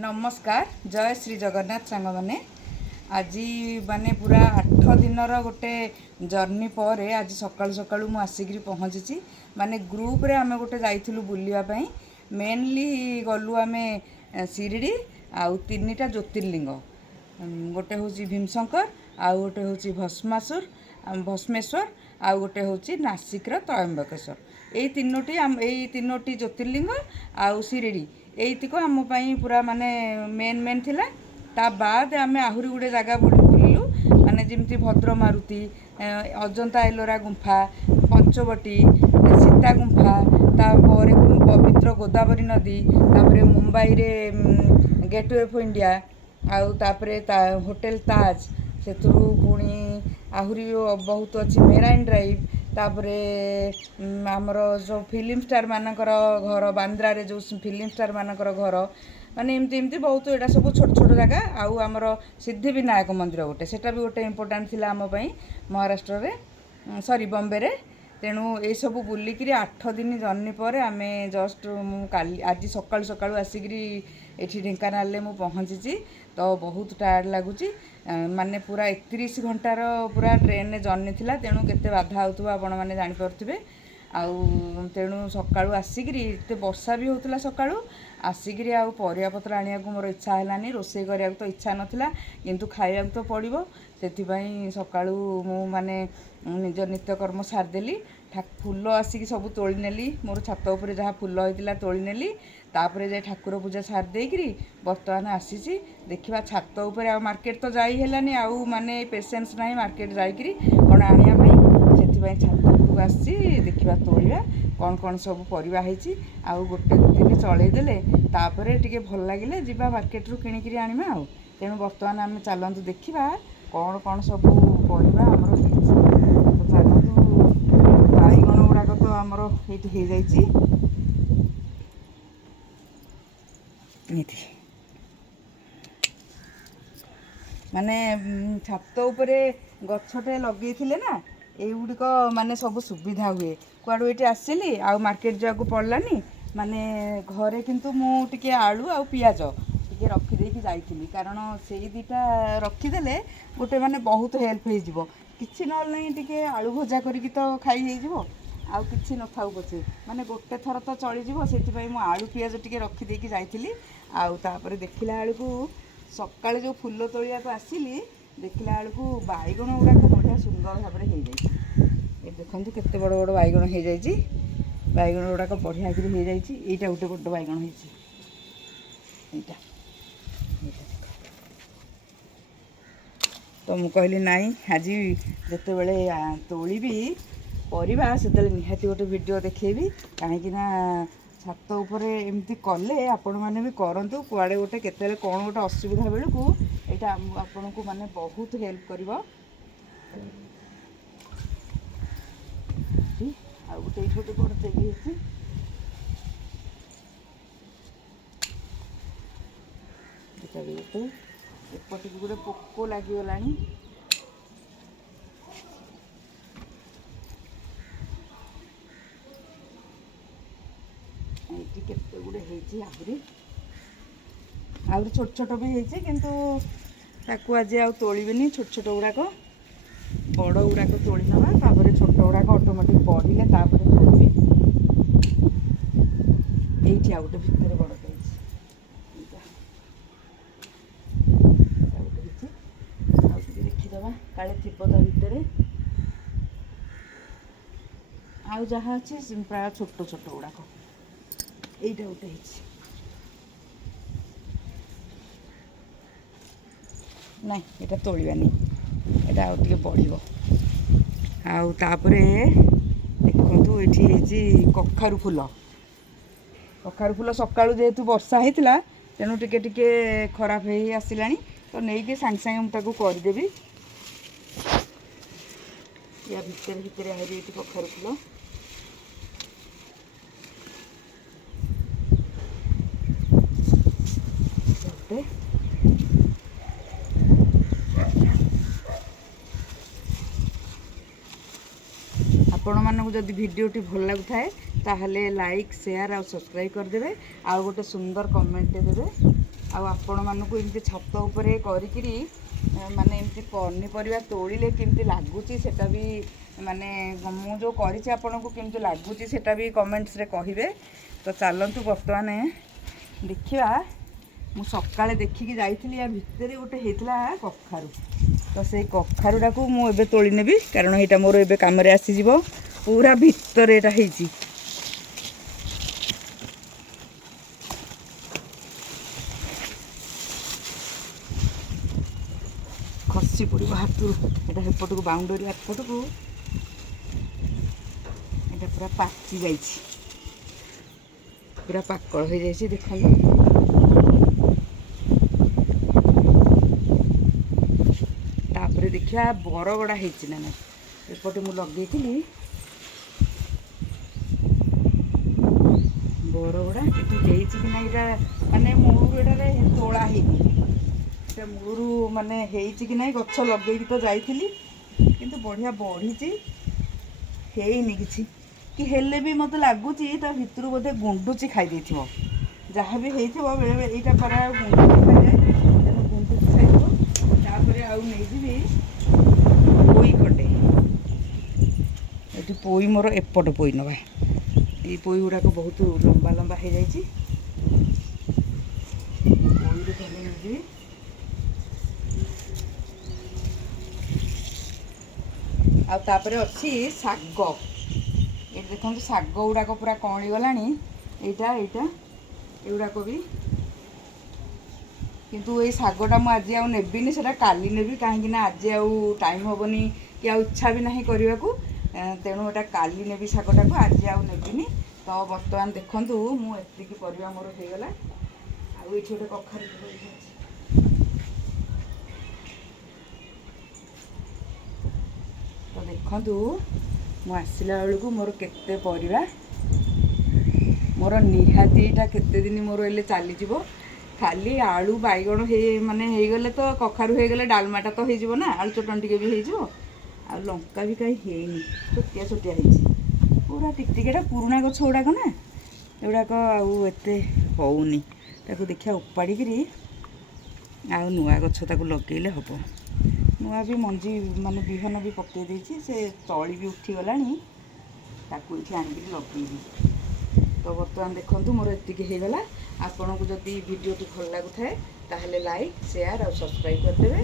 नमस्कार जय श्री जगन्नाथ सांग मैंने आज माने पूरा 8 दिनर गोटे जर्नी पर आज सकाळु सकाळु मु आसिक पहुँची माने ग्रुप रे आमे गोटे जाइथिलु बुलिया पई मेनली गलु आमे शिरडी आउ 3टा ज्योतिर्लिंग गोटे होची भीमशंकर आउ गोटे होची भस्मेश्वर आउ गोटे होची नासिक रो त्रयंबकेश्वर एई तीनोटी ज्योतिर्लिंग आउ शिरडी एइतिको आम पई पूरा माने मेन थिला ता बाद आमे आहुरी गुडे जगह बुलिलु माने जेमती भद्र मारुति अजंता एलोरा गुंफा पंचवटी सीता गुंफा तापर पवित्र गोदावरी नदी तापर मुंबई रे गेटवे ऑफ इंडिया आउ तापर होटल ताज सेथुरु पुणी आहुरी बहुत अच्छी मेराइन ड्राइव तापरे आमर जो फिल्म स्टार मानकर घर बांद्रा रे जो फिल्म स्टार मानकर घर माने एमती बहुत एटा सब छोट छोट जगह आउ आमर सिद्धि विनायक मंदिर गोटे सेटा भी गोटे इम्पोर्टाट थिला आम पई महाराष्ट्र रे सॉरी बॉम्बे रे तेणु ये सब बुलिक 8 दिन जर्नी पर आम जस्ट काली आज सकाळु सकाळु आसिकी एठी ढेंकानाल रे मु पहुँची तो बहुत टायर्ड लगुच माने पूरा 31 घंटार पूरा ट्रेन रे जर्नी थिला तेणु केते बाधा होतबा आपण माने जानि परथिबे आउ तेणु सकाळु आसिकी एते वर्षा भी होतला सकाळु आसिकी आउ परिया पत्र आनिया को मोर इच्छा हेलानी रोसे करिया तो इच्छा नथिला किंतु खाइया तो पड़िबो सेथिबाई सकाळु मु माने निज नित्यकर्म सारदेली फूल आसिक सब तोली नेली मोर छात उपर जहाँ फूल होता तोली नेली तापर जाए ठाकुर पूजा सार देकरी बर्तमान आसी देखा छात उपर आ मार्केट तो जाई हेलानी आउ माने पेसेंस ना मार्केट जाइकरी कौन आनिया से छात उपरକୁ आसी देखा तोलिया कौन कौन सब परिबा हेची आउ गोटे दिन चलईदेले तापर टिके भल लगे जीवा मार्केट रू किणिकी आनिमा आउ तेणु बर्तमान आम चलतु देखा कौन कौन सब परिबा आमर चलतु बाईगण गुड़ाक तो आमर ये हो जाइए माने छात उपरे गछटे लगे ना एगुड़िक माने सब सुविधा हुए कुआड़ू ये आसिली आउ मार्केट जाकू पड़लानी माने घरे किंतु मुझे आलू आउ पियाज टिके रखिदेकी जाइली कारण से दुटा रखीदे गोटे माने बहुत हेल्प हो किसी ना टिके आलू भजा करी तो खाई हो आउ किसी न थाउ पछे माने गोटे थर तो चलीज से आलू पियाज टिके रखिदेकी जाइली आउ तापर देखला बेलू सकाଳେ जो फूल तोलिया को आसिली देखला बेलू बाईगण गुड़ाक बढ़िया सुंदर भाव में हो जाए देखूँ केते बड़ बड़ बाईगण हो जाए बाईगण गुड़ाक बढ़िया हो जाए यहाँ गोटे बड़ बाईगण होटा तो मुझे कहली नाई आज जिते बड़े तोलिबी परिबा से निहाती गोटे वीडियो देखेबी कहीं छात उपर एमती कले आपण मैंने भी करूँ कुआड़े गोटे केते कौन गोटे असुविधा बेलू यहाँ आपण को माने बहुत हेल्प कर गोटे छोटे बड़ देवी गोटे एपट गोटे पोक लगिगला केते गुड़े आहरी छोट छोट भी होती किंतु ताकू आज आ तोलिबेनी छोट छोट गुड़ाक बड़ गुड़ाक तोली नवा तापर छोट गुड़ाक ऑटोमेटिक बढ़िले तापर तोलिबी एठी आ गोटे भितर बड़टे देखीदबा काले थीप ता भितर आउ जहाँ अच्छी प्राय छोट छोट गुड़ाक এইটা গোটে নাই এটা তোলিবানি এটা আর টিকে বড়িব আউ তাপরে দেখন্তু এটি হেজি কখারু ফুল সকাଳୁ যেহেতু ବର୍ଷା ହେଇଥିଲା ତେଣୁ ଟିକେ ଟିକେ ଖରାପ ହେଇ ଆସିଲାଣି ତ ନେଇକି ସାଙ୍ଗେ ସାଙ୍ଗେ ମୁଁ ତାକୁ କରିଦେବି ୟା ଭିତରେ ଭିତରେ ଆହୁରି ଏଠି କଖାରୁ ଫୁଲ आपण मानक जदि वीडियोटी भल लगुए ताहले लाइक शेयर और सब्सक्राइब करदे आउ गोटे सुंदर कमेंट देवे। ଆଉ ଆପଣମାନଙ୍କୁ ଏମିତି ଛାତ ଉପରେ କରିକିରି ମାନେ ଏମିତି ପନିପରିବା ତୋଳିଲେ କେମିତି ଲାଗୁଛି ସେଟା ବି ମାନେ ମୁଁ ଯେଉଁ କରିଛି ଆପଣଙ୍କୁ କେମିତି ଲାଗୁଛି ସେଟା ବି କମେଣ୍ଟସରେ କହିବେ। ତ ଚାଲନ୍ତୁ ବର୍ତ୍ତମାନ ଦେଖିବା। ମୁଁ ସକାଳେ ଦେଖିକି ଯାଇଥିଲି ୟା ଭିତରେ ଗୋଟେ ହେଇଥିଲା କଖାରୁ, ତ ସେଇ କଖାରୁଟାକୁ ମୁଁ ଏବେ ତୋଳି ନେବି କାରଣ ଏଇଟା ମୋର ଏବେ କାମରେ ଆସିଯିବ। ପୁରା ଭିତରେ ଏଇଟା ହେଇଛି। ଖସି ପଡ଼ିବ ହାତରୁ, ଏଇଟା ସେପଟକୁ ବାଉଣ୍ଡରୀ ଏପଟକୁ ଏଇଟା ପୁରା ପାଚି ଯାଇଛି, ପୁରା ପାକଳ ହେଇଯାଇଛି ଦେଖନ୍ତୁ। ତାପରେ ଦେଖିବା ବରଗଡ଼ା ହେଇଛି ନା ନାହିଁ। ଏପଟେ ମୁଁ ଲଗେଇଥିଲି ବରଗଡ଼ା, କିନ୍ତୁ ହେଇଛି କି ନା ଏଇଟା ମାନେ ମୂଳରୁ ଏଠାରେ ତୋଳା ହେଇନି। ସେ ମୂଳରୁ ମାନେ ହେଇଛି କି ନାହିଁ, ଗଛ ଲଗେଇକି ତ ଯାଇଥିଲି କିନ୍ତୁ ବଢ଼ିଆ ବଢ଼ିଛି, ହେଇନି କିଛି। କି ହେଲେ ବି ମୋତେ ଲାଗୁଛି ତା ଭିତରୁ ବୋଧେ ଗୁଣ୍ଡୁଚି ଖାଇ ଦେଇଥିବ। ଯାହା ବି ହେଇଥିବ ବେଳେବେଳେ ଏଇଟା ପରା ଆଉ ଗୁଣ୍ଡୁଚି ଖାଇଯାଏ, ତେଣୁ ଗୁଣ୍ଡୁଚି ଖାଇଥିବ। ତାପରେ ଆଉ ନେଇଯିବି ପୋଇ ଖଣ୍ଡେ। ଏଠି ପୋଇ ମୋର ଏପଟ ପୋଇ ନେବା। ଏଇ ପୋଇ ଗୁଡ଼ାକ ବହୁତ ଲମ୍ବା ଲମ୍ବା ହେଇଯାଇଛି। ପୋଇରୁ ଖଣ୍ଡେ ନେଇଯିବି। ଆଉ ତାପରେ ଅଛି ଶାଗ। ଏଠି ଦେଖନ୍ତୁ ଶାଗ ଗୁଡ଼ାକ ପୁରା କଅଁଳି ଗଲାଣି। ଏଇଟା ଏଗୁଡ଼ାକ ବି, କିନ୍ତୁ ଏଇ ଶାଗଟା ମୁଁ ଆଜି ଆଉ ନେବିନି, ସେଟା କାଲି ନେବି। କାହିଁକି ନା ଆଜି ଆଉ ଟାଇମ୍ ହେବନି କି ଆଉ ଇଚ୍ଛା ବି ନାହିଁ କରିବାକୁ, ତେଣୁ ଏଟା କାଲି ନେବି ଶାଗଟାକୁ, ଆଜି ଆଉ ନେବିନି। ତ ବର୍ତ୍ତମାନ ଦେଖନ୍ତୁ ମୁଁ ଏତିକି ପରିବା ମୋର ହେଇଗଲା। ଆଉ ଏଇଠି ଗୋଟେ କଖାରୁ ଅଛି। ତ ଦେଖନ୍ତୁ ମୁଁ ଆସିଲା ବେଳକୁ ମୋର କେତେ ପରିବା, ମୋର ନିହାତି ଏଇଟା କେତେ ଦିନ ମୋର ହେଲେ ଚାଲିଯିବ। ଖାଲି ଆଳୁ ବାଇଗଣ ମାନେ ହେଇଗଲେ ତ, କଖାରୁ ହେଇଗଲେ ଡାଲମାଟା ତ ହେଇଯିବ ନା, ଆଳୁ ଚଟଣି ଟିକେ ବି ହେଇଯିବ। ଆଉ ଲଙ୍କା ବି କାହିଁ ହେଇନି, ଛୋଟିଆ ଛୋଟିଆ ହେଇଛି ପୁରା ଟିକଟିକିଟା। ପୁରୁଣା ଗଛ ଗୁଡ଼ାକ ନା, ଏଗୁଡ଼ାକ ଆଉ ଏତେ ହେଉନି। ତାକୁ ଦେଖିବା ଉପାଡ଼ିକିରି ଆଉ ନୂଆ ଗଛ ତାକୁ ଲଗେଇଲେ ହେବ। ନୂଆ ବି ମଞ୍ଜି ମାନେ ବିହନ ବି ପକାଇ ଦେଇଛି, ସେ ତଳି ବି ଉଠିଗଲାଣି। ତାକୁ ଏଇଠି ଆଣିକିରି ଲଗେଇବି। ତ ବର୍ତ୍ତମାନ ଦେଖନ୍ତୁ ମୋର ଏତିକି ହେଇଗଲା। ଆପଣଙ୍କୁ ଯଦି ଭିଡ଼ିଓଟି ଭଲ ଲାଗୁଥାଏ ତାହେଲେ ଲାଇକ୍, ସେୟାର ଆଉ ସବସ୍କ୍ରାଇବ୍ କରିଦେବେ।